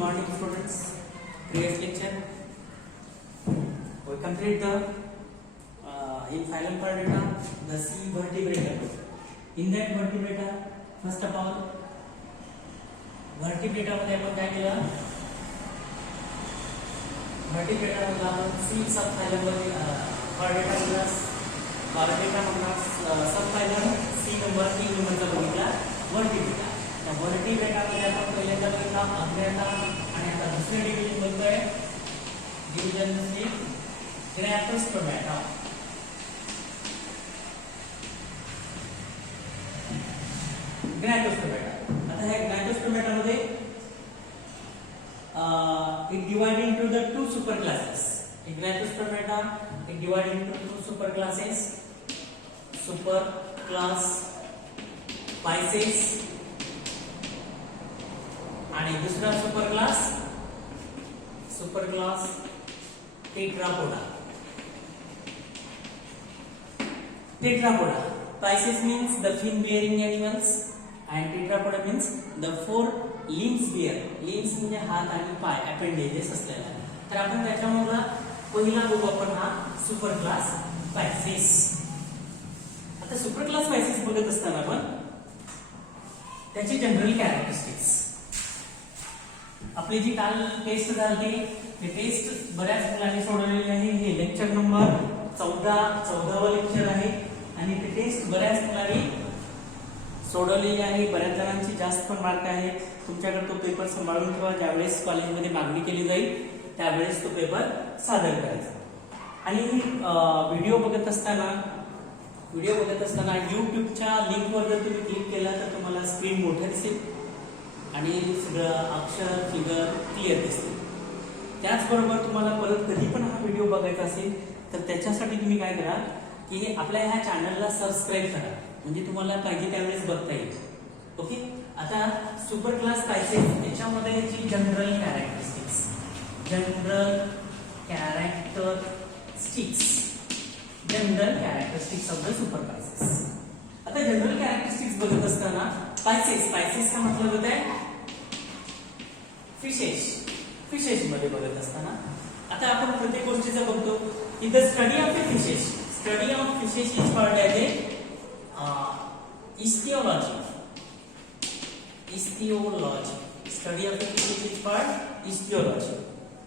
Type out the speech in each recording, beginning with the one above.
morning students. Previous lecture we complete the in phylum Chordata the sea vertebrata. In that vertebrata, first of all vertebrata मध्ये आपण काय केलं, vertebrata मध्ये आपण sea subphylum मध्ये Chordata मधला Chordata मधला subphylum C नंबर 3 नंबरचा बघितला vertebrata. त्या vertebrata मध्ये आपण पहिल्यांदा बघितला अग्रता आणि आता दुसरे डिव्हिजन बघतोय डिव्हिजन मध्ये Gnatostomata. Gnatostomata. आता हे Gnatostomata मध्ये it divided into the two super classes. Gnatostomata it divided into two super classes. Super class Pisces आणि दुसरा super class Tetrapoda. Tetrapoda. Pisces means the fin bearing animals and tetrapoda means the four limbs bear. Limbs म्हणजे हात आणि पाय appendages असलेला. तर आपण त्याच्यामधला पहिला बघू आपण हा सुपर क्लास Pisces. आता सुपर क्लास Pisces बघत असताना आपण त्याची जनरल कॅरेक्टरिस्टिक्स आपली जी काल टेस्ट झाली ते टेस्ट बऱ्याच मुलांनी सोडवलेली आहे. हे लेक्चर नंबर 14वा लेक्चर आहे आणि ते टेस्ट बऱ्याच मुलांनी सोडवलेली आहे. बऱ्याच जणांची जास्त पण मार्क आहेत. तुमच्याकडे तो पेपर सांभाळून ठेवा. ज्यावेळेस कॉलेजमध्ये मागणी केली जाईल त्यावेळेस तो पेपर सादर करायचा. आणि व्हिडिओ बघत असताना YouTubeच्या लिंकवर जर तुम्ही क्लिक केला तर तुम्हाला स्क्रीन मोठं दिसेल आणि सगळं अक्षर फिगर क्लिअर दिसतील. त्याचबरोबर तुम्हाला परत कधी पण हा व्हिडिओ बघायचा असेल तर त्याच्यासाठी तुम्ही काय करा की आपल्या ह्या चॅनलला सबस्क्राईब करा, म्हणजे तुम्हाला पाहिजे त्यावेळेस बघता येईल. ओके. आता सुपर क्लास Pisces याच्यामध्ये जी general characteristics of the super Pisces. आता जनरल कॅरेक्टरिस्टिक्स बघत असताना Pisces का मतलब होता है फिशेस मध्ये बघत असताना आता आपण प्रत्येक गोष्टीचं बघतो की the study of fishes is called as a ichthyology. Study of fishes is called ichthyology.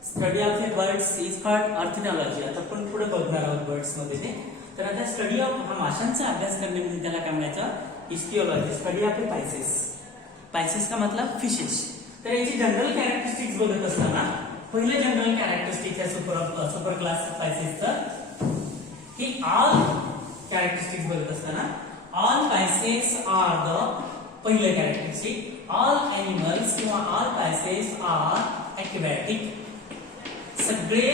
Study of birds is called orthology. आता आपण पुढे बघणार आहोत बर्ड्स मध्ये ते. तर आता स्टडी ऑफ हा माशांचा अभ्यास करणे म्हणजे त्याला काय म्हणायचं, इस्टिओलॉजी. स्टडी ऑफ Pisces का मतलब फिशेस. तर याची जनरल कॅरेक्टरिस्टिक्स बघत असताना पहिले जनरल कॅरेक्टरिस्टिक्स आहे सुपर क्लास Pisces की ऑल कॅरेक्टरिस्टिक्स बघत असताना ऑल Pisces आर द पहिले कॅरेक्टरिस्टिक ऑल एनिमल्स किंवा ऑल Pisces आर एक्वॅटिक. सगळे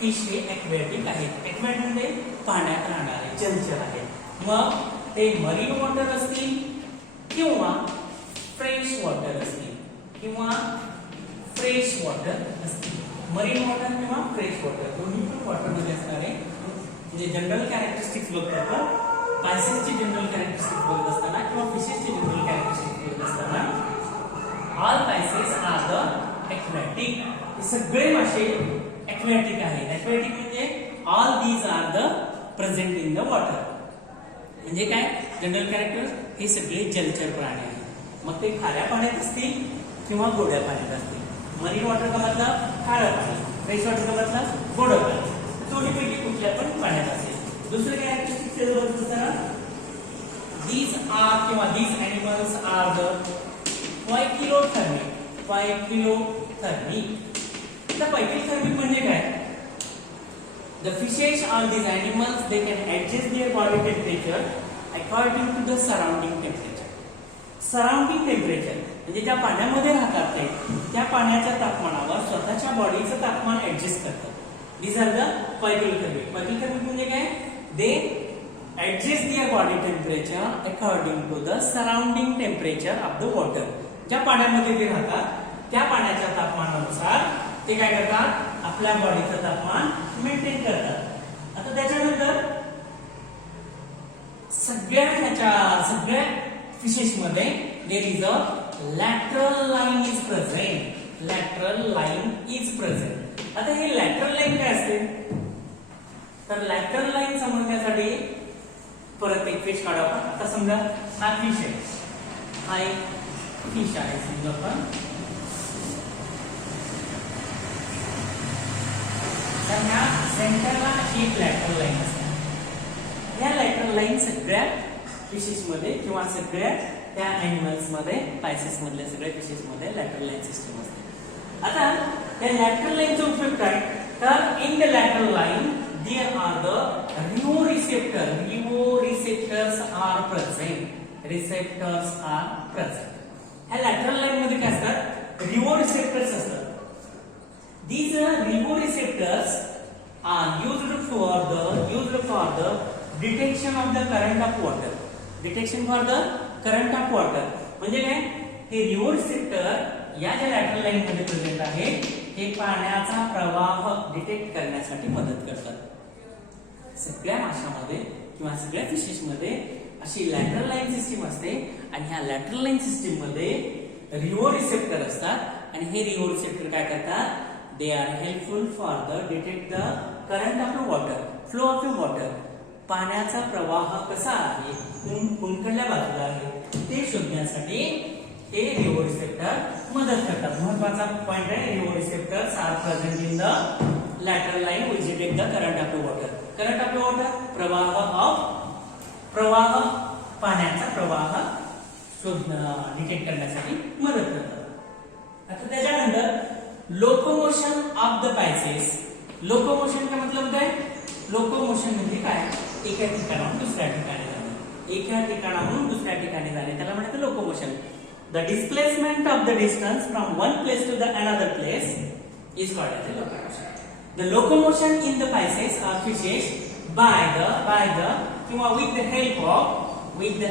फिश हे एक्वॅटिक आहेत. एक्वॅटिक म्हणजे पाण्यात राहणारे जलचर आहेत. मग ते मरीन वॉटर असतील किंवा फ्रेश वॉटर असतील मरीन वॉटर किंवा फ्रेश वॉटर दोन्ही पण वॉटर मध्ये असणारे म्हणजे जनरल कॅरेक्टरिस्टिक्स बघतात. Pisces ची जनरल कॅरेक्टरिस्टिक्स बघत असताना किंवा फिशेस ची जनरल कॅरेक्टरिस्टिक्स बघत असताना all Pisces are the aquatic. हे सगळे मासे एक्वॅटिक आहेत. एक्वॅटिक म्हणजे all these are the present in the water. म्हणजे काय जनरल कॅरेक्टर, हे सगळे जलचर प्राणी आहेत. मग ते खाऱ्या पाण्यात असतील किंवा गोड्या पाण्यात असतील. मरीन वॉटर का मतलब खारं पाणी, फ्रेश वॉटर का मतलब गोड पाणी. दोन्हीपैकी कुठल्या पण पाण्यात असेल. दुसरे कॅरेक्टरिस्टिक्स बघत असताना दीज एनिमल्स आर द पायकिलोथर्मिक. आता पायकिलोथर्मिक म्हणजे काय, the fishes or these animals they can adjust their body temperature according to the surrounding temperature. म्हणजे ज्या पाण्यामध्ये राहतात ते त्या पाण्याच्या तापमानावर स्वतःच्या बॉडीचं तापमान ऍडजस्ट करतात. These are the पायकिलोथर्मिक. पायकिलोथर्मिक म्हणजे काय, they adjust their body temperature according to the surrounding temperature of the water. ज्या पाण्यामध्ये ते राहतात त्या पाण्याच्या तापमानानुसार ते काय करतात, आपल्या बॉडीचं तापमान मेंटेन करतात. आता त्याच्यानंतर सगळ्या फिशेस मध्ये there is a lateral line is present. Lateral line is present. आता हे लॅटरल लाईन काय असते, तर लॅटरल लाईन समजण्यासाठी परत एक फिश काढू आपण. आता समजा हा फिश आहे, हा एक फिश आहे समजा आपण. तर ह्या सेंटरला एक लॅटरल लाईन असते. या लॅटरल लाईन सगळ्या फिशेस मध्ये किंवा सगळ्या त्या एनिमल्स मध्ये, पायसेस मधल्या सगळ्या फिशेस मध्ये लॅटरल लाईन सिस्टम असते. आता या लॅटरल लाईनचा उपयोग काय, तर in the lateral line there are the receptors. Receptors are present. ह्या लॅटरल लाईन मध्ये काय असतात, रिसेप्टर्स असतात. These receptors are used for the detection of the current of water. Detection for the current of water म्हणजे काय, हे receptor या ज्या लॅटरल लाईन मध्ये प्रेझेंट आहे हे पाण्याचा प्रवाह डिटेक्ट करण्यासाठी मदत करतात. सगळ्या माशांमध्ये किंवा सगळ्या फिशेस मध्ये अशी लॅटरल लाईन सिस्टीम असते आणि ह्या लॅटरल लाईन सिस्टीम मध्ये रिसेप्टर असतात आणि हे रिसेप्टर काय करतात, they are helpful for the detect the current of the water, flow of the water. पाण्याचा प्रवाह कसा आहे, कुणकडल्या बाजूला आहे ते शोधण्यासाठी हे रिसेप्टर मदत करतात. महत्वाचा पॉइंट आहे, receptors are present in the lateral line which detect the current of the water. Current of the water प्रवाह पाण्याचा प्रवाह डिटेक्ट करण्यासाठी मदत करतात. आता त्याच्यानंतर locomotion of the Pisces. Locomotion का मतलब काय, लोकोमोशन म्हणजे काय, एका ठिकाणाहून दुसऱ्या ठिकाणी जाणे, एका ठिकाणाहून दुसऱ्या ठिकाणी जाणे त्याला म्हणतात locomotion. The displacement of the distance from one place to the another place is called as a locomotion. The locomotion in the pisces or fishes by the किंवा with the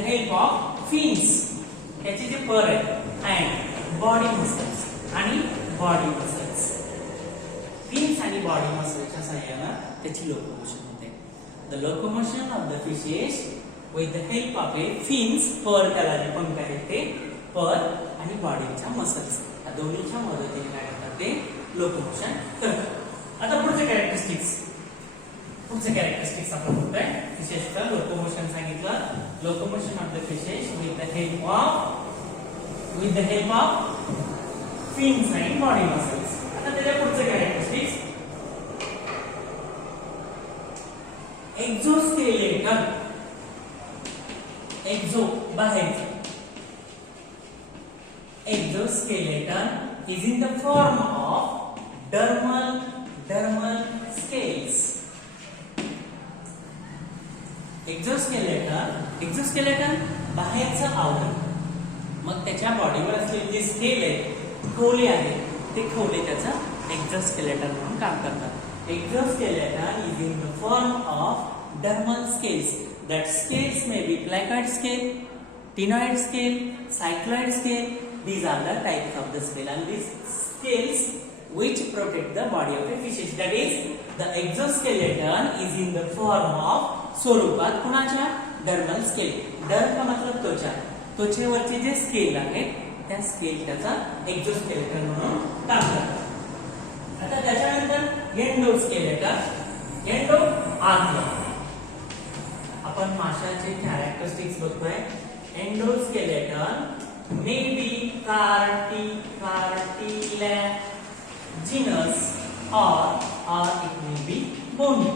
help of fins. याचे जे पर आहे and body muscles आणि body muscles. fins आणि body muscles च्या सहाय्याने त्याची locomotion होते. The locomotion of the fishes with the help of a fins, पर त्याला जे पंख आहेत ते पर आणि बॉडीच्या मसल्स या दोन्हीच्या मदतीने काय करतात ते लोकोमोशन करतात. आता पुढचे कॅरेक्टरिस्टिक्स आपण बघतोय. फिशेसचं लोकोमोशन सांगितलं, locomotion of the fishes with the help of fins आणि बॉडी मसल्स. आता त्याच्या पुढचे कॅरेक्टरिस्टिक्स, एक्झोस्केलेटन. एक्झो बाहेरचं, exoskeleton is in the form of dermal scales. Exoskeleton बाहेरचं आवरण, मग त्याच्या बॉडीवर असलेले जे स्केल आहे, खोले आहेत, ते खोले त्याचं एक्झोस्केलेटन म्हणून काम करतात. Exoskeleton is in the form of dermal scales. That scales may be placoid scale, ctenoid scale, cycloid scale. These are the types of the scale, and these scales which protect the body of a fish. That is, the exoskeleton is in the form of स्वरूपात कुणाच्या, dermal scale. डर का मतलब त्वचा, त्वचेवरचे जे scale आहेत त्या scale त्याचा exoskeleton म्हणून काम करतात. आता त्याच्यानंतर एंडोस्केलेटन. एंडो आतलं. आपण माशाचे कॅरेक्टरिस्टिक्स बघतोय. Endoskeleton may be cartilaginous or it may be bony.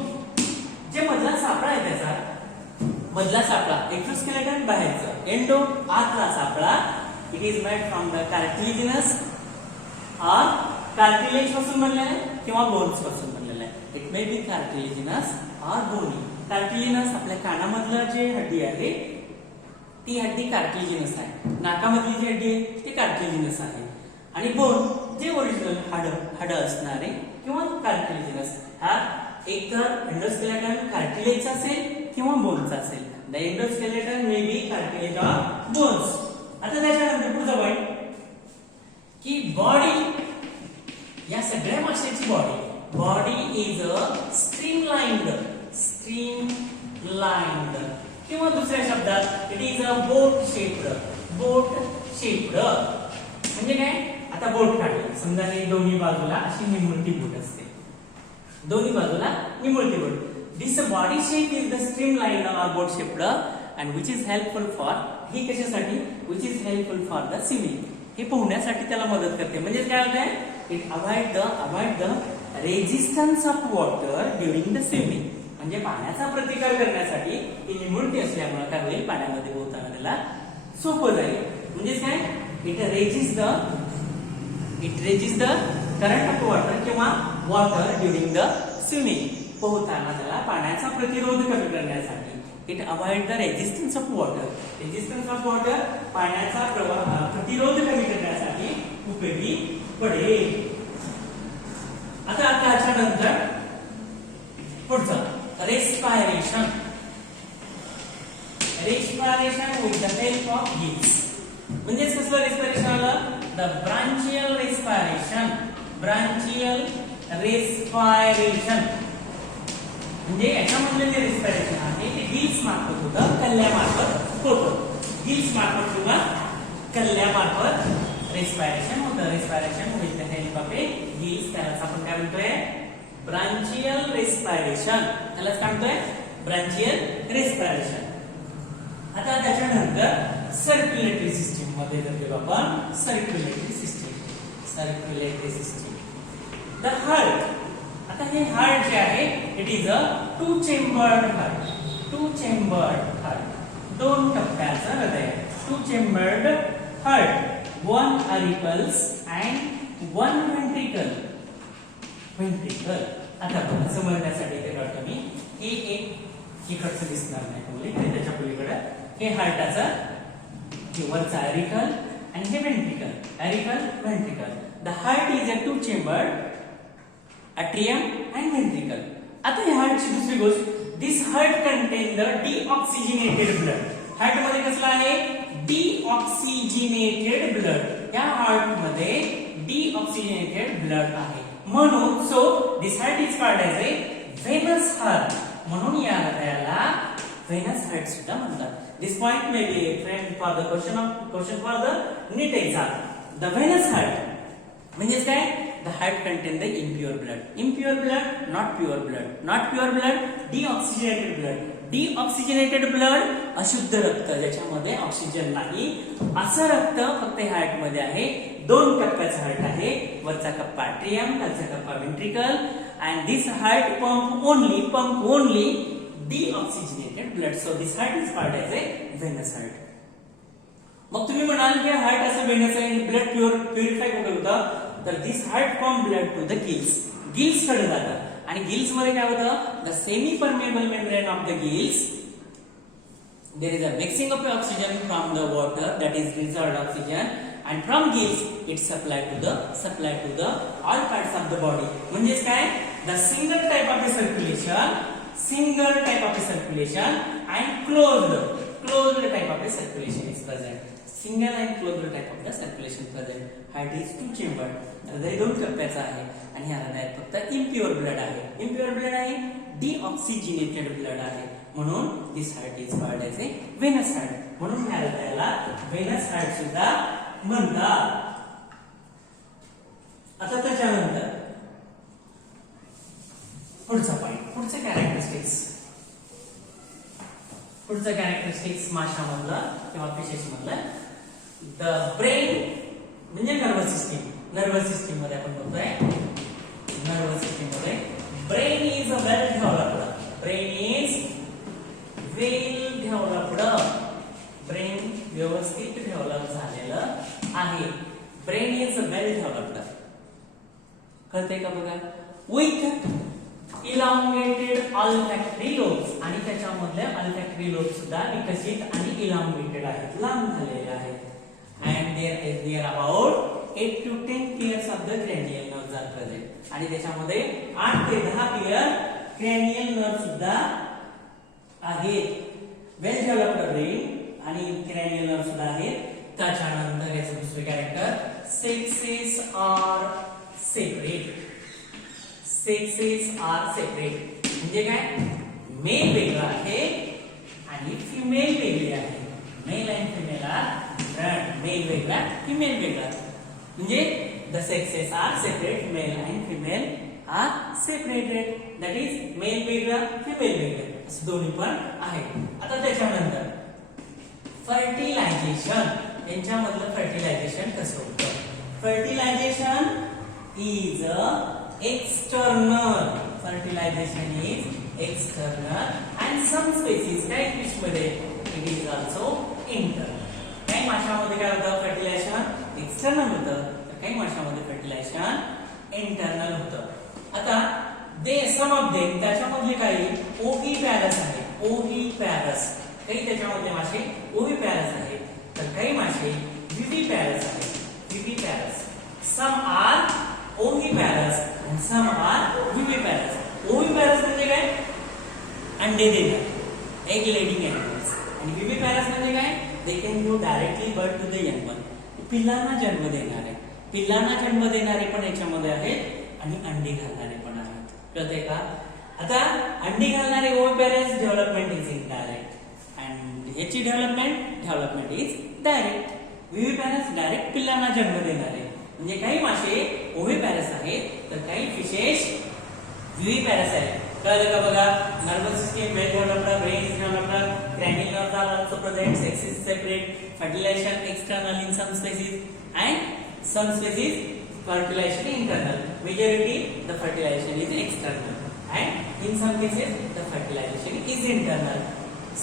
जे मधला सापळा आहे त्याचा, मधला सापळा एक्झोस्केलेटन बाहेरचं, एंडो आतला सापळा, it is made from the cartilaginous और कार्टिलेज पासून बनलेला आहे किंवा बोन्स पासून बनलेला आहे. इट मे बी कार्टिलेजिनस और बोनी. कार्टिलेजिनस आपल्या कानामधलं जे हड्डी आहे ती हड्डी कार्टिलेजिनस आहे, नाकामधली जी हड्डी आहे ती कार्टिलेजिनस आहे, आणि बोन जे ओरिजिनल हाड असणारे किंवा कार्टिलेजिनस, हा एक तर एंडोस्केलेटन कार्टिलेजचा असेल किंवा बोनचा असेल. The endoskeleton may be cartilage or bones. आता त्याच्यानंतर पुढचा पॉइंट की बॉडी, या सगळ्या माशांची बॉडी इज अ स्ट्रीमलाइन्ड किंवा दुसऱ्या शब्दात it is a boat shaped. म्हणजे काय, आता बोट काढली, समजा हे दोन्ही बाजूला अशी निमुळती बोट असते, दोन्ही बाजूला निमुळती boat. This body shape is the streamline or boat shaped and which is helpful for, ही कशासाठी, which is helpful for the swimming, हे पोहण्यासाठी त्याला मदत करते. म्हणजे काय होतंय, it avoid the resistance of water during the swimming. म्हणजे पाण्याचा प्रतिकार करण्यासाठी ही निमुळती असल्यामुळे काय होईल, पाण्यामध्ये पोहताना त्याला सोपं जाईल. म्हणजे काय, it resist the current of water किंवा वॉटर ड्युरिंग द स्विमिंग. पोहताना त्याला पाण्याचा प्रतिरोध कमी करण्यासाठी, it avoid the resistance of water, resistance of water पाण्याचा प्रतिरोध कमी करण्यासाठी उपयोगी पडेल. आता त्याच्यानंतर पुढचं respiration. Respiration with the help of gills. म्हणजे कसलं रेस्पिरेशन आलं, the branchial respiration. Branchial respiration म्हणजे याच्यामधलं जे रेस्पिरेशन आहे ते गिल्स मार्फत होतं, कल्ल्यामार्फत होतं. गिल्स मार्फत किंवा कल्ल्यामार्फत रेस्पिरेशन होतं. Respiration with the help of A gills, त्यालाच आपण काय म्हणतोय, ब्रांचियल रेस्पिरेशन. त्यालाच काय म्हणतोय, ब्रांचियल रेस्पिरेशन. आता त्याच्यानंतर सर्क्युलेटरी सिस्टीम मध्ये जर गेलो आपण, circulatory system, circulatory system, the heart. आता हे हार्ट जे आहे, it is a two chambered heart. Two chambered heart, दोन टप्प्याचं हृदय. Two chambered heart, one auricles and one ventricle. Ventricle आता बघा समजण्यासाठी ते काढतो मी. हे एक इकडचं दिसणार नाही तुम्हाला, त्याच्या पलीकडे हे हार्टाचं वरचा अरिकल आणि हे ventricle, auricle ventricle. The heart is a two chambered atrium and ventricle. आता हे हार्टची दुसरी गोष्ट, this heart contain the deoxygenated blood. Heart मध्ये कसला आहे, डीऑक्सिजनेटेड ब्लड. या हार्ट मध्ये डीऑक्सिजनेटेड ब्लड आहे, म्हणून so this heart is called as a venous heart. म्हणून या हृदयाला व्हेनस हार्ट सुद्धा म्हणतात. This point may be a friend for the question for the NEET exam. The Venus heart म्हणजे काय, the heart contain the impure blood. Impure blood, not pure blood. Not pure blood, deoxygenated blood. Deoxygenated blood, अशुद्ध रक्त ज्याच्यामध्ये oxygen नाही, असं रक्त फक्त heart मध्ये आहे. दोन कप्प्याचा हार्ट आहे, वरचा कप्पा अट्रियम, खालचा कप्पा ventricle. And this heart pump only deoxygenated blood. So this heart is called as a venous heart. मग तुम्ही म्हणाल की हार्ट असं व्हेनस आहे, ब्लड प्युरिफाय कुठे होतं, तर this heart pump blood to the gills. Gills कडे जातात आणि गिल्स मध्ये काय होतं, the semi permeable membrane of the gills, there is a mixing of oxygen from the water, that is reserved oxygen, and from gills it supply to the all parts of the body. म्हणजेच काय, the single type of a circulation and closed type of a circulation is present. Single and closed type of the circulation present. Heart is two chambered, हृदय दोन टप्प्याचं आहे आणि या हृदयात फक्त इम्प्युअर ब्लड आहे. इम्प्युअर ब्लड आहे, डीऑक्सिजनेटेड ब्लड आहे, म्हणून this heart is called as a venous heart. म्हणून या हृदयाला व्हेनस हार्ट सुद्धा म्हणतात. आता त्याच्यानंतर पुढचा पॉइंट, पुढचे कॅरेक्टरिस्टिक्स माशामधलं किंवा फिशेस मधलं. द ब्रेन म्हणजे नर्वस सिस्टीम मध्ये आपण बोलतोय, नर्वस सिस्टीम मध्ये brain is well developed. Brain व्यवस्थित डेव्हलप झालेलं आहे. Brain is well developed. कळतंय का बघा, विथ इलॉंगेटेड ऑल्फॅक्टरी लोब्स, आणि त्याच्यामधले ऑल्फॅक्टरी लोब सुद्धा विकसित आणि इलॉंगेटेड आहेत, लांब झालेले आहेत. And there about 8 to 10 pairs of the cranial nerves are present. आणि त्याच्यामध्ये 8 ते 10 पेयर cranial nerves सुद्धा आहेत. वेल डेव्हलप्ड ब्रेन आणि cranial nerves सुद्धा आहेत. त्याच्यानंतर याचं दुसरे कॅरेक्टर, sexes are separate. म्हणजे काय, मेल वेगळा आहे आणि फिमेल वेगळी आहे. मेल आणि फिमेल आर डिफरंट. मेल वेगळा, फिमेल वेगळा. म्हणजे the sexes are separate, male and female are separated. That is male वेगळं female वेगळं असं दोन्ही पण आहे. आता त्याच्यानंतर फर्टिलायझेशन, यांच्यामधलं फर्टिलायझेशन कसं होतं? Fertilization is external. Fertilization is external and some species, काही फिश मध्ये it is also internal. काही माशामध्ये काय होतं? फर्टिलायझेशन एक्सटर्नल होतं, तर काही माशामध्ये फर्टिलायझेशन इंटरनल होतं. आता दे सम ऑफ देम, त्याच्यामधले काही ओव्हिपॅरस आहेत. ओव्हिपॅरस, काही त्याच्यामधले मासे ओव्हिपॅरस आहेत, तर काही मासे विव्हिपॅरस आहेत. Viviparous. Some are oviparous and some are viviparous. Oviparous म्हणजे काय? अंडे देणारे, एग लेडिंग एनिमल्स. आणि विव्हिपॅरस म्हणजे काय? They can go directly birth to the young one. पिल्लांना जन्म देणारे, पिल्लांना जन्म देणारे पण याच्यामध्ये आहेत आणि अंडी घालणारे पण आहेत. कळतंय का? आता अंडी घालणारे ओव्हिपॅरस, डेव्हलपमेंट इज इनडायरेक्ट अँड ह्याची डेव्हलपमेंट इज डायरेक्ट. विव्हिपॅरस डायरेक्ट पिल्लांना जन्म देणारे, म्हणजे काही मासे ओव्हिपॅरस आहेत तर काही फिशेस विव्हिपॅरस आहेत. कळलं का? बघा, nervous system well developed, brain is developed, cranial nerves are also present, sexes separate, fertilization external in some species and some species fertilization internal. Majority the fertilization is external and in some cases the fertilization is internal.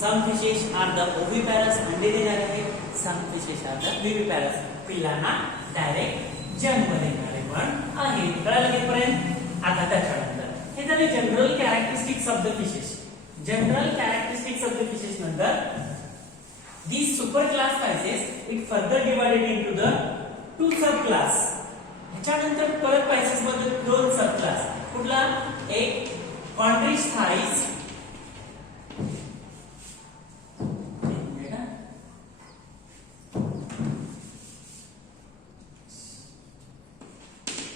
Some fishes are the oviparous, अंडे देणारे आहेत. Some fishes are the viviparous, पिल्लांना direct जन्म देणारे पण आहेत. कळलं कितीपर्यंत? आता त्याच्यानंतर हे झाले general characteristics of the fishes. General characteristics of the fishes नंतर these super class spices it further divided into the two sub class. ह्याच्यानंतर परत स्पाइसेस मध्ये दोन सब क्लास. कुठला? एक कॉन्ड्रिस्थाइस,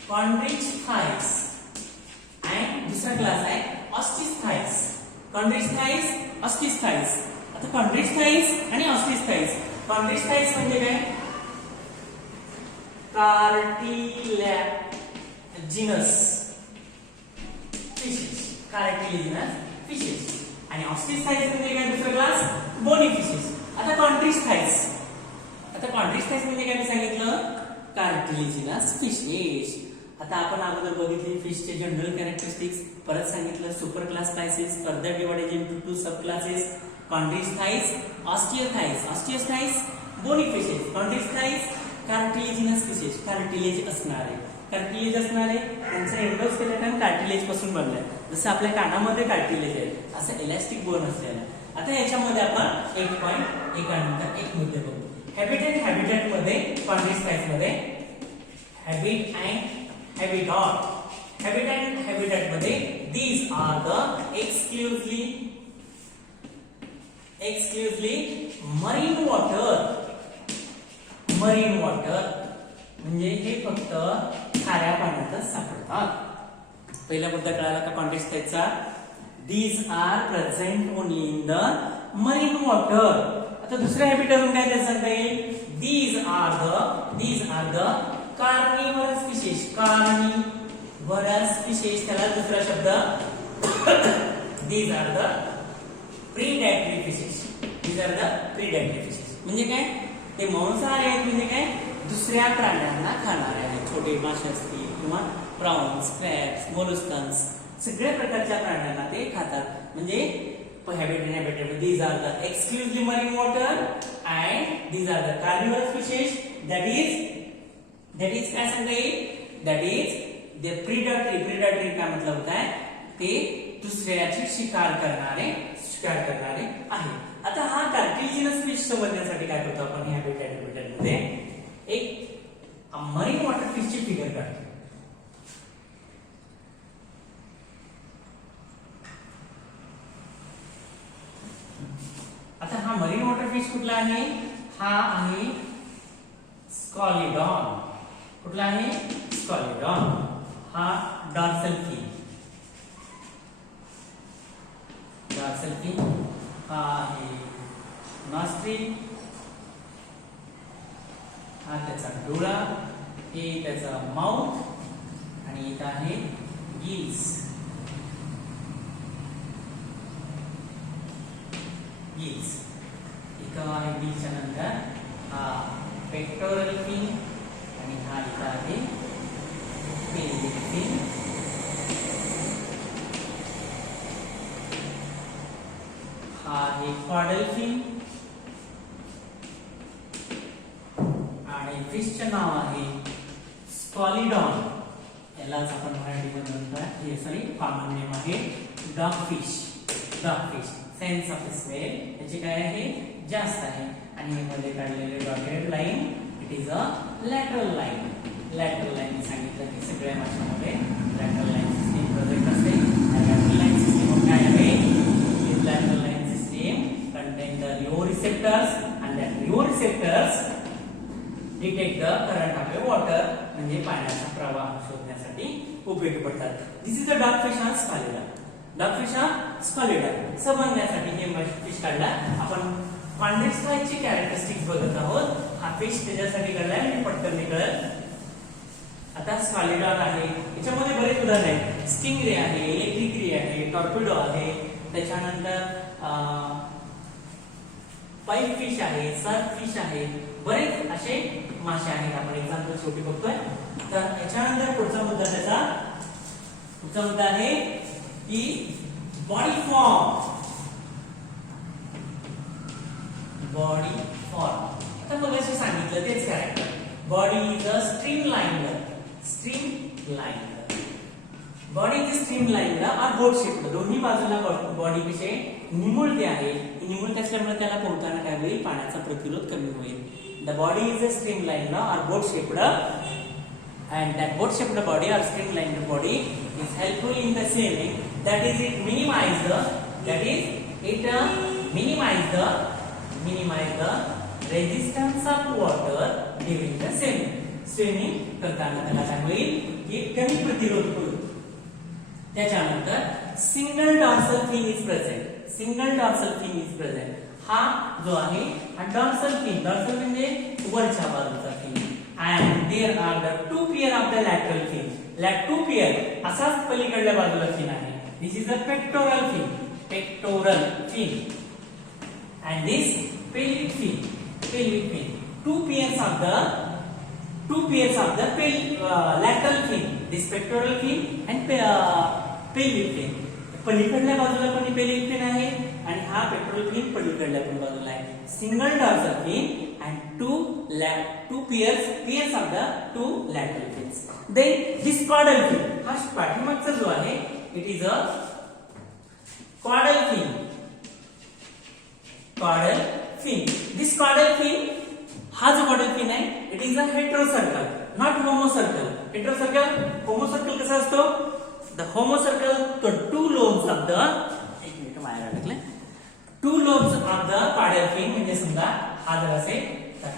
कॉन्ड्रिस्थाइस आणि दुसरा क्लास आहे ऑस्टिस्थाइस. कॉन्ड्रिस्थाइस, ऑस्टिस्थाइस. आता कॉन्ड्रिस्थाइस आणि ऑस्टिस्थाइस. कॉन्ड्रिस्थाइस म्हणजे काय? कार्टिलॅजिनस फिशेस. कार्टिलॅजिनस फिशेस. आणि ऑस्टिस्थाइस म्हणजे काय? दुसरा क्लास बोनी फिशेस. आता कॉन्ड्रिस्थाइस, म्हणजे काय मी सांगितलं? Cartilaginous fishes. आता आपण अगोदर बघितले फिशचे जनरल कॅरेक्टरिस्टिक्स, परत सांगितलं super class Pisces further divided into two sub classes. Chondrichthyes, Osteichthyes. Osteichthyes bony fishes, Chondrichthyes cartilaginous fishes, cartilage असणारे. कार्टिलेज असणारे त्यांचा एंडोस्केलेटन कार्टिलेज पासून बनलाय. जसं आपल्या कानामध्ये कार्टिलेज आहे असं इलास्टिक बोन असलेला. आता याच्यामध्ये आपण एक पॉइंट एकानंतर एक मुद्दे बघू. हॅबिटॅट मध्ये कॉन्ड्रिस्थाइस मध्ये हॅबिट अँड हॅबिटॉट. हॅबिटॅट मध्ये these are the exclusively marine water. म्हणजे हे फक्त खाऱ्या पाण्यातच सापडतात. पहिला मुद्दा कळाला का कॉन्ड्रिस्थाइसचा? these are present only in the marine water. आता दुसऱ्या हॅबिटॅटून काय ते सांगता येईल? these are the carnivorous fishes. carnivorous fishes त्याला दुसरा शब्द these are the predatory fishes. म्हणजे काय? ते मांसाहारी आहेत. म्हणजे काय? दुसऱ्या प्राण्यांना खाणारे आहेत. छोटे मासे असतील किंवा प्राउन्स, क्रॅब्स, मोलस्कन्स सगळ्या प्रकारच्या प्राण्यांना ते खातात. म्हणजे habitat these are the exclusively marine water and these are the carnivorous fishes. that is काय सांगता येईल? that is the predatory काय मतलब होता है? ते दुसऱ्याची शिकार करणारे आहे. आता हा कार्टिलेजिनस फिश समजण्यासाठी काय करतो आपण? हॅबिटॅट मध्ये एक मरीन वॉटर फिशची फिगर काढतो. आता हा मरीन वॉटर फिश कुठला आहे? हा आहे स्कॉलिडॉन. कुठला आहे? स्कॉलिडॉन. हा डॉर्सल फिन. हा आहे नॉस्ट्रिल. हा त्याचा डोळा हे त्याचं माउथ आणि इथं आहे गिल्स. गिल्स इथं आहे गिल्सच्या नंतर हा पेक्टोरल फिन आणि हा इथं आहे पेल्विक फिन. हा आहे कॉडल फिन आणि फिशचं नाव आहे स्कॉलिडॉन. यालाच आपण मराठीमध्ये म्हणतात, हे सॉरी कॉमन नेम आहे dogfish. Dogfish sense of smell याची काय आहे जास्त आहे. आणि हे मध्ये काढलेले dotted line it is a lateral line. Lateral line सांगितलं की सगळ्या माशांमध्ये लॅटरल लाईन सिस्टीम प्रेझेंट असते. लॅटरल लाईन सिस्टीम काय आहे? Lateral line system contain the rheoreceptors and that rheoreceptors detect the current of water, म्हणजे पाण्याचा प्रवाह शोधण्यासाठी उपयोगी पडतात. This is a dogfish on स्कॉलिडा. Dogfish on स्कॉलिडा समजण्यासाठी हे फिश काढला आपण. कॉन्ड्रिक्सची कॅरेक्टरिस्टिक्स बघत आहोत. हा फिश त्याच्यासाठी काढलाय आणि पटकन निकळत. आता स्कॉलिडॉन आहे, याच्यामध्ये बरेच उदाहरण आहेत. स्टिंगरे आहे, इलेक्ट्रिक रे आहे, टॉर्पिडो आहे, त्याच्यानंतर पाईप फिश आहे, सर्फ फिश आहे, बरेच असे मासे आहेत. आपण एक्झाम्पल शेवटी बघतोय. तर याच्यानंतर पुढचा मुद्दा आहे की बॉडी फॉर्म. बॉडी फॉर्म आता मग असे सांगितलं तेच character. Body is a streamlined. Body is streamlined और बोट शेप्ड. दोन्ही बाजूला बॉडी कसे निमुळते आहे. निमुळते असल्यामुळे त्याला पोहताना काय होईल, पाण्याचा प्रतिरोध कमी होईल. द बॉडी इज अ स्ट्रीमलाइन्ड और boat shaped and that boat shaped body or streamlined body is helpful in the swimming. That is, it minimize the resistance of water during the swimming. Swimming करताना त्याला काय होईल की कमी प्रतिरोध होईल. त्याच्यानंतर single dorsal fin is present. हा जो आहे हा डॉर्सल फिन. डॉर्सल म्हणजे वरच्या बाजूचा fin. And there are the two pair of the lateral fin. Two pair असाच पलीकडल्या बाजूला फिन आहे. This is the pectoral fin. And this pelvic fin. Two pairs of the lateral fin. This pectoral fin and pelvic fin. पलीकडल्या बाजूला पण pelvic fin आहे आणि हा pectoral fin पलीकडल्या पण बाजूला आहे. Single dorsal fin and two pairs of the two lateral fins. Then this caudal fin, हा पाठीमागचा जो आहे it is a caudal fin. This caudal fin, हा जो caudal fin आहे it is a heterocircle, not homocircle. homocircle कसा असतो? The homocircle, the two lobes of the caudal fin, म्हणजे समजा हा जर असेल तर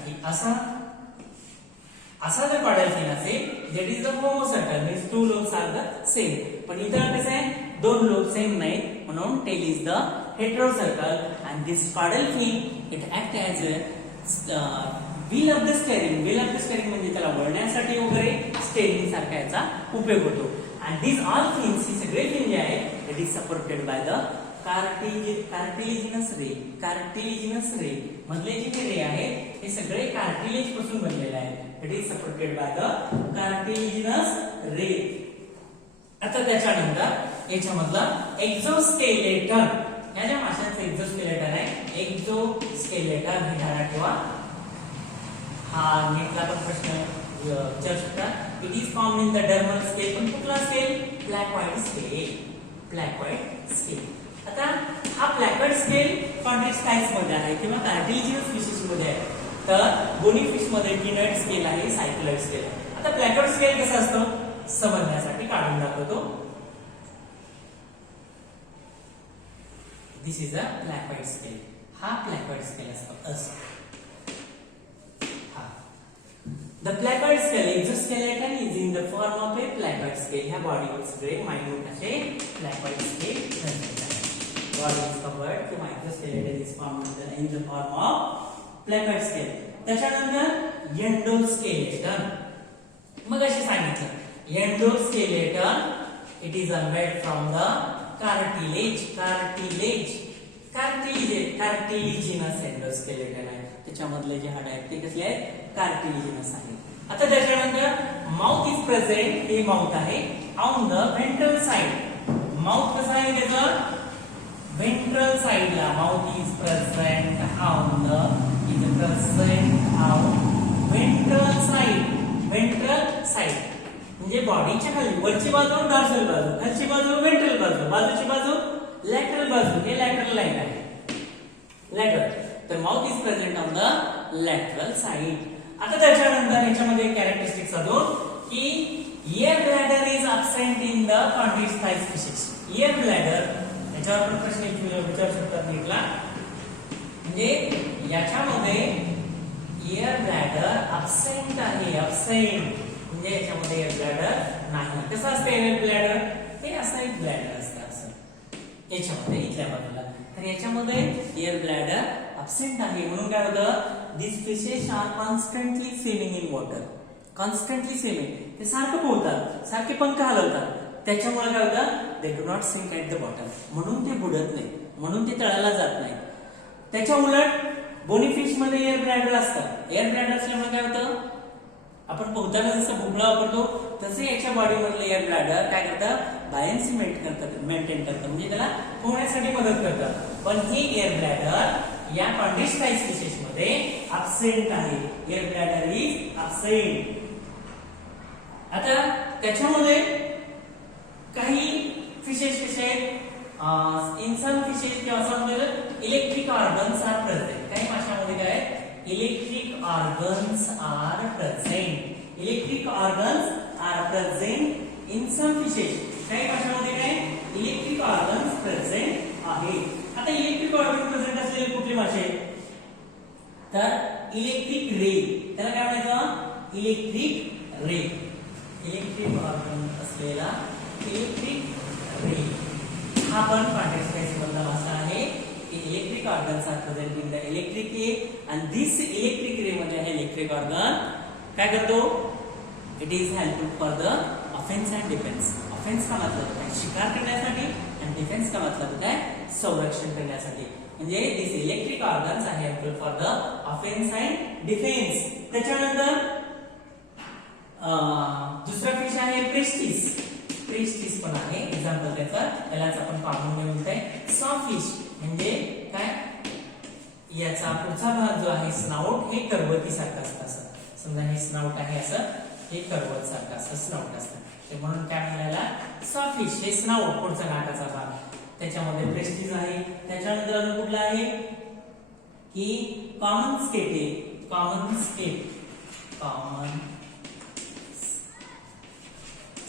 असा जर caudal fin असेल that is the homocircle, means two lobes are the same. पण इथं कसं आहे दोन लोब सेम नाहीत म्हणून tail is the heterocircle and this caudal fin it act as a wheel of the steering. म्हणजे त्याला वळण्यासाठी वगैरे स्टेअरिंग सारखा याचा उपयोग होतो. and these all fins, हे सगळे fin जे आहेत it is supported by the cartilaginous ray. मधले जे रे आहेत हे सगळे कार्टिलेज पासून बनलेले आहेत. It is supported by the cartilaginous ray. आता त्याच्यानंतर याच्यामधला एक्झोस्केलेटन. या ज्या माशांचं एक्झोस्केलेटन आहे, एक्झोस्केलेटन हे ध्यानात ठेवा. हा नीटला पण प्रश्न विचारू शकता. It is form in the dermal scale. पण कुठला स्केल? प्लॅकॉइड स्केल. आता हा प्लॅकॉइड स्केल कॉन्ड्रिक्स टाइप्स मध्ये आहे किंवा कार्टिलिजिनस फिशेस मध्ये आहे. तर बोनी फिश मध्ये टिनॉइड स्केल आहे, सायक्लॉइड स्केल आहे. आता प्लॅकॉइड स्केल कसा असतो समजण्यासाठी काढून दाखवतो. दिस इज अ प्लॅकॉइड स्केल. हा प्लॅकॉइड स्केल असतो. The placoid scale, exoskeleton is in the form of a placoid scale. ह्या बॉडीवर सगळे मायन्यूट असे placoid scale बनलेले. Body is covered किंवा exoskeleton is formed in the form of placoid scale. त्याच्यानंतर endoskeleton. मग असे सांगितलं endoskeleton it is made from the cartilaginous endoskeleton आहे. त्याच्यामधले जे हाड आहेत ते कसले आहेत कार्टिलिजिनस आहेत. आता त्याच्यानंतर माउथ इज प्रेझेंट, हे माउथ आहे on the ventral side. Mouth कसा आहे त्याचं व्हेंट्रल साइडला mouth is present on ventral side म्हणजे बॉडीच्या खाली वरची बाजू डॉर्सल बाजू, खालची बाजू व्हेंट्रल बाजू, बाजूची बाजू लॅटरल बाजू. हे लॅटरल लाईन आहे लॅटरल. तर mouth is present on the lateral side. आता त्याच्यानंतर याच्यामध्ये कॅरेक्टरिस्टिक्स अजून की air bladder is absent in the chondrichthyes fishes. Air bladder याच्यावर पण प्रश्न विचारू शकतात नीटला. म्हणजे याच्यामध्ये एअर ब्लॅडर अब्सेंट आहे. अब्सेंट म्हणजे याच्यामध्ये एअर ब्लॅडर नाही. कसं असतं एअर ब्लॅडर हे असं एक ब्लॅडर असतं असं याच्यामध्ये इथल्या बाजूला. तर याच्यामध्ये एअर ब्लॅडर अब्सेंट आहे. म्हणून काय होतं this fishes are constantly swimming in water. Constantly swimming ते सारखं पोहतात, सारखे पंख हलवतात. त्याच्यामुळे काय होतं they do not sink at the bottom. म्हणून ते बुडत नाही, म्हणून ते तळाला जात नाही. त्याच्या उलट बोनीफिश मध्ये एअर ब्लॅडर असतं. एअर ब्लॅडर असल्यामुळे काय होतं आपण पोहताना जसं भोपळा वापरतो तसे याच्या बॉडी मधलं एअर ब्लॅडर काय करतं बॅलन्स मेंटेन करतं. म्हणजे त्याला पोहण्यासाठी मदत करतं. पण हे एअर ब्लॅडर या कॉन्ट्रिस्टाइज फिशेस मध्ये अब्सेंट आहे. Air bladder is absent. आता त्याच्यामध्ये काही फिशेस कसे आहेत इन सम फिशेस किंवा some electric organs are present. काही माशांमध्ये काय आहेत electric organs are present. Electric organs are present in some fishes. काही माशांमध्ये काय इलेक्ट्रिक ऑर्गन्स प्रेझेंट आहे. आता इलेक्ट्रिक ऑर्गन प्रेझेंट असलेले कुठले मासे तर इलेक्ट्रिक रे. त्याला काय म्हणायचं इलेक्ट्रिक रे. इलेक्ट्रिक ऑर्गन असलेला इलेक्ट्रिक रे हा पण कॉन्ट्रिस्टाइज मधला मासा आहे. Electric organs are present in the electric ray आणि दिस इलेक्ट्रिक रे मध्ये आहे इलेक्ट्रिक ऑर्गन काय करतो it is helpful for the offence and defence. Offence का मतलब काय शिकार करण्यासाठी आणि डिफेन्स का मतलब काय संरक्षण करण्यासाठी. म्हणजे this electric organs are helpful for the offence and defence. त्याच्यानंतर दुसरा फिश आहे प्रेस्टिस. प्रेस्टिस पण आहे एक्झाम्पल त्यालाच आपण पाहून म्हणतोय सॉफिश. म्हणजे काय याचा पुढचा भाग जो आहे स्नाउट हे करवती सारखं असतं. असं समजा हे स्नाउट आहे असं हे करवत सारखं असं स्नाउट असतं. ते म्हणून काय म्हणायला सॉफिश हे स्नाउट पुढचा नाकाचा भाग. त्याच्यामध्ये प्रेस्टिस आहे. त्याच्यानंतर अजून कुठला आहे की कॉमन स्केप आहे. कॉमन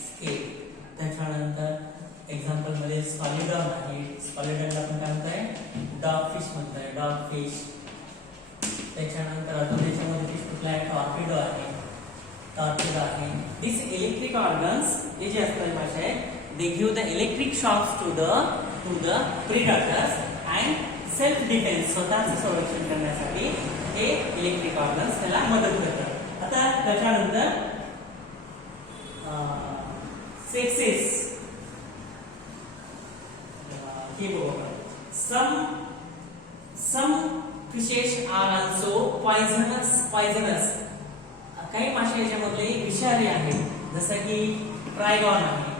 स्केप त्याच्यानंतर एक्झाम्पल मध्ये स्पॉलिडॉन आहे. स्पॉलिडॉनला आपण काय म्हणताय डॉग फिश म्हणताय डॉग फिश. त्याच्यानंतर अजून त्याच्यामध्ये फिश कुठला आहे टॉर्पिडो आहे. टॉर्पिडो आहे. दिस इलेक्ट्रिक ऑर्गन्स हे जे असतात मासे आहेत they give the electric shocks to the predators and self defence. स्वतःचं संरक्षण करण्यासाठी हे इलेक्ट्रिक ऑर्गन्स त्याला मदत करतात. आता त्याच्यानंतर सेक्सेस हे बघा सम फिशेस आर ऑल्सो पॉइझनस. काही मासे याच्यामधले विषारी आहेत जसं की ट्रायगॉन आहे.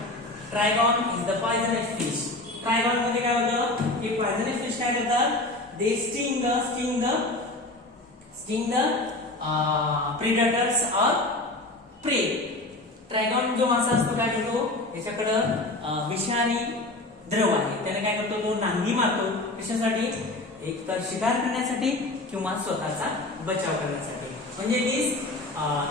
ट्रायगॉन इज द पॉइझनस फिश. ट्रायगॉन मध्ये काय होतं हे पॉइझनस फिश काय करतात दे स्टिंग द प्रिडेटर्स ऑर प्रे. ट्रायगॉन जो मासा असतो काय करतो याच्याकडं विषारी द्रव आहे. त्याने काय करतो तो नांगी मारतो. कशासाठी एक तर शिकार करण्यासाठी किंवा स्वतःचा बचाव करण्यासाठी. म्हणजे this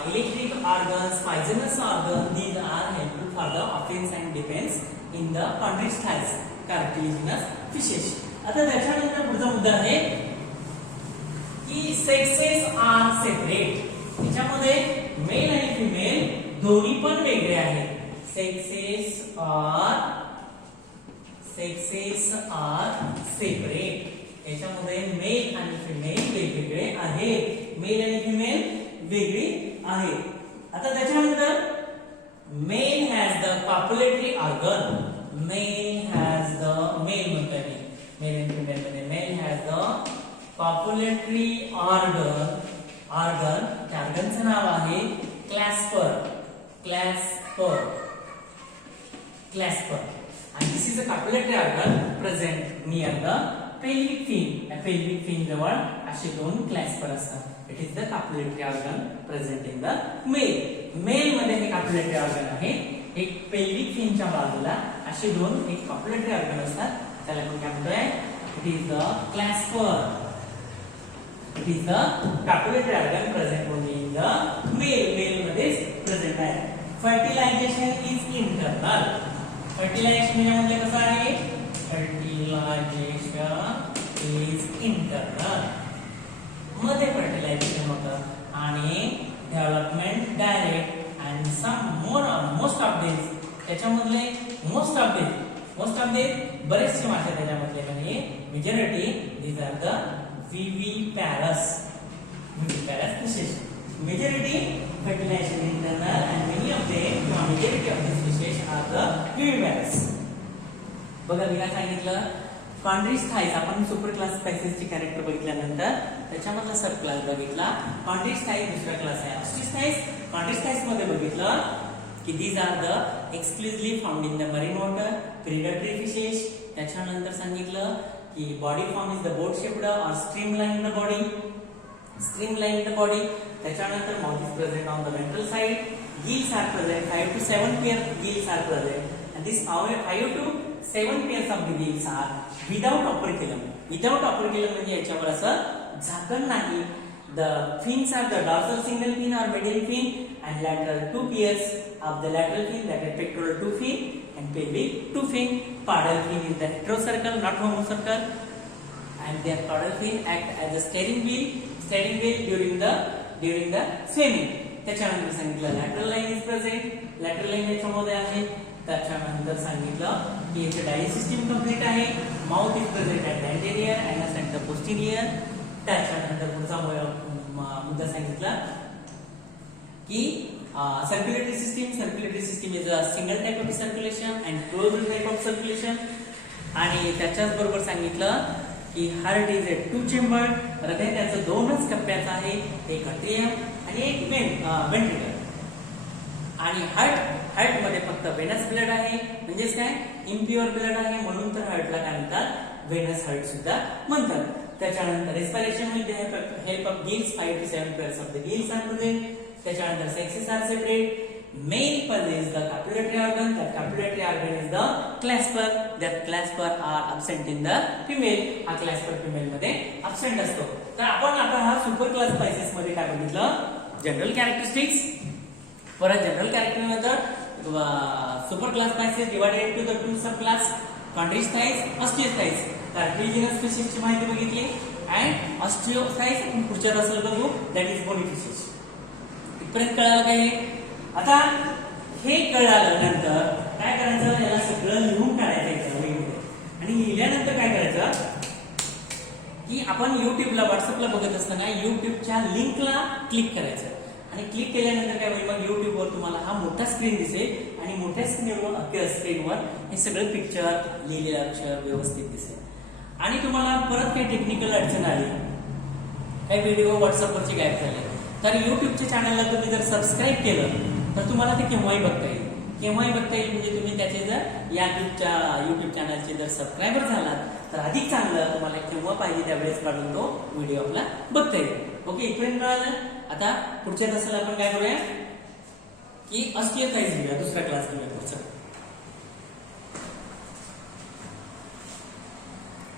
electric organs poisonous organ these are helpful for the offence and defence in the chondrichthyes cartilaginous fishes. आता त्याच्यानंतर पुढचा मुद्दा आहे की सेक्सेस आर सेपरेट. त्याच्यामध्ये मेल आणि फिमेल दोन्ही पण वेगळे आहेत. Sexes are separate. याच्यामध्ये मेल आणि फिमेल वेगवेगळे आहेत. मेल आणि फिमेल वेगळी आहेत. आता त्याच्यानंतर Male has the copulatory organ. Male has the male म्हणतोय मी. Male and female मध्ये male has the copulatory organ. त्या organचं नाव आहे clasper. And this is a copulatory organ present near the pelvic fin. Pelvic fin जवळ असे दोन clasper असतात. It is the copulatory organ present in the male. Male मध्ये हे copulatory organ आहे. एक pelvic fin च्या बाजूला असे दोन एक copulatory organ असतात. त्याला आपण काय म्हणतोय? It is the clasper. It is the copulatory organ present only in the male. Male मध्ये present आहे. Fertilization is internal. Fertilization म्हणजे कसं आहे? Fertilization is internal. मध्ये fertilization होतं आणि development direct and some more most of these त्याच्यामधले most of these बरेचसे मासे त्याच्यामधले म्हणजे majority these are the viviparous species. Majority fertilization internal and many of them majority of these species are the viviparous. बघा मी काय सांगितलं कॉन्ड्रिस्थाइस आपण super class स्पाइसेसची character बघितल्यानंतर त्याच्यामधला सब क्लास बघितला कॉन्ड्रिस्थाइस दुसरा क्लास आहे ऑस्ट्रिस्थाइस. कॉन्ड्रिस्थाइस मध्ये बघितलं की these are the exclusively found in the marine water predatory fishes. त्याच्यानंतर सांगितलं की body form is the boat shaped और स्ट्रीमलाइन द बॉडी त्याच्यानंतर mouth is present on the ventral side. gills are present 5 to 7 pair gills are present and this 5 to 7 pairs of the gills are without operculum. Without operculum म्हणजे याच्यावर असं झाकण नाही. The fins are the dorsal single fin or medial fin and lateral 2 pairs of the lateral fin, that is pectoral 2 fin and pelvic 2 fin. Caudal fin is the heterocercal, not homocercal, and their caudal fin act as a steering wheel during the swimming. त्याच्यानंतर सांगितलं lateral line is present. lateral line याच्यामध्ये आहे. त्याच्यानंतर सांगितलं की याचे digest system complete आहे. Mouth is present at the anterior and at the posterior. त्याच्यानंतर पुढचा मुद्दा सांगितला की circulatory system is a single type of circulation and closed type of circulation. आणि त्याच्याच बरोबर सांगितलं की हार्ट इज ए 2 चेंबर. हृदय त्याचं 2च कप्प्याचं आहे, एक अट्रियम आणि एक वेंट्रिकल. आणि हार्ट मध्ये फक्त व्हेनस ब्लड आहे, म्हणजेच काय इम्प्युअर ब्लड आहे, म्हणून तर हार्टला काय म्हणतात व्हेनस हार्ट सुद्धा म्हणतात. त्याच्यानंतर respiration with the help of gills 5 to 7 pairs of the gills are present. त्याच्यानंतर sexes are separate. Male possesses the copulatory organ. That copulatory organ is the clasper. That clasper are absent in the female. हा clasper female मध्ये absent असतो. तर आपण आता हा super class spices मध्ये काय बघितलं जनरल कॅरेक्टरिस्टिक्स. परत जनरल कॅरेक्टर नंतर super class species divided into the 2 sub class chondrichthyes, osteichthyes. Cartilaginous स्पीशीजची माहिती बघितली अँड ऑस्टियोस्थाइस आपण पुढच्यात असेल बघू दॅट इज बोनी फिशेस. इथपर्यंत कळालं काय? आता हे कळाल्यानंतर काय करायचं याला सगळं लिहून काढायचं याच्या वहीमध्ये. आणि लिहिल्यानंतर काय करायचं की आपण युट्यूबला व्हॉट्सअपला बघत असताना युट्यूबच्या लिंकला क्लिक करायचं. आणि क्लिक केल्यानंतर काय होईल मग युट्यूबवर तुम्हाला हा मोठा स्क्रीन दिसेल आणि मोठ्या स्क्रीनवर हे सगळं पिक्चर लिहिलेलं अक्षर व्यवस्थित दिसेल. आणि तुम्हाला परत काही टेक्निकल अडचण आली काही व्हिडिओ व्हॉट्सअपवरचे गायब झाले तर युट्यूबच्या चॅनलला तुम्ही जर सबस्क्राईब केलं तर तुम्हाला ते केव्हाही बघता येईल. म्हणजे तुम्ही त्याचे जर या युट्यूब चॅनलचे जर सबस्क्रायबर झालात तर अधिक चांगलं तुम्हाला केव्हा पाहिजे त्यावेळेस काढून तो व्हिडिओ आपला बघता येईल. ओके इथपर्यंत कळालं. आता पुढच्या तासाला आपण काय करूया की ऑस्टियोस्थाइस घेऊया, दुसरा क्लास घेऊया पुढचा.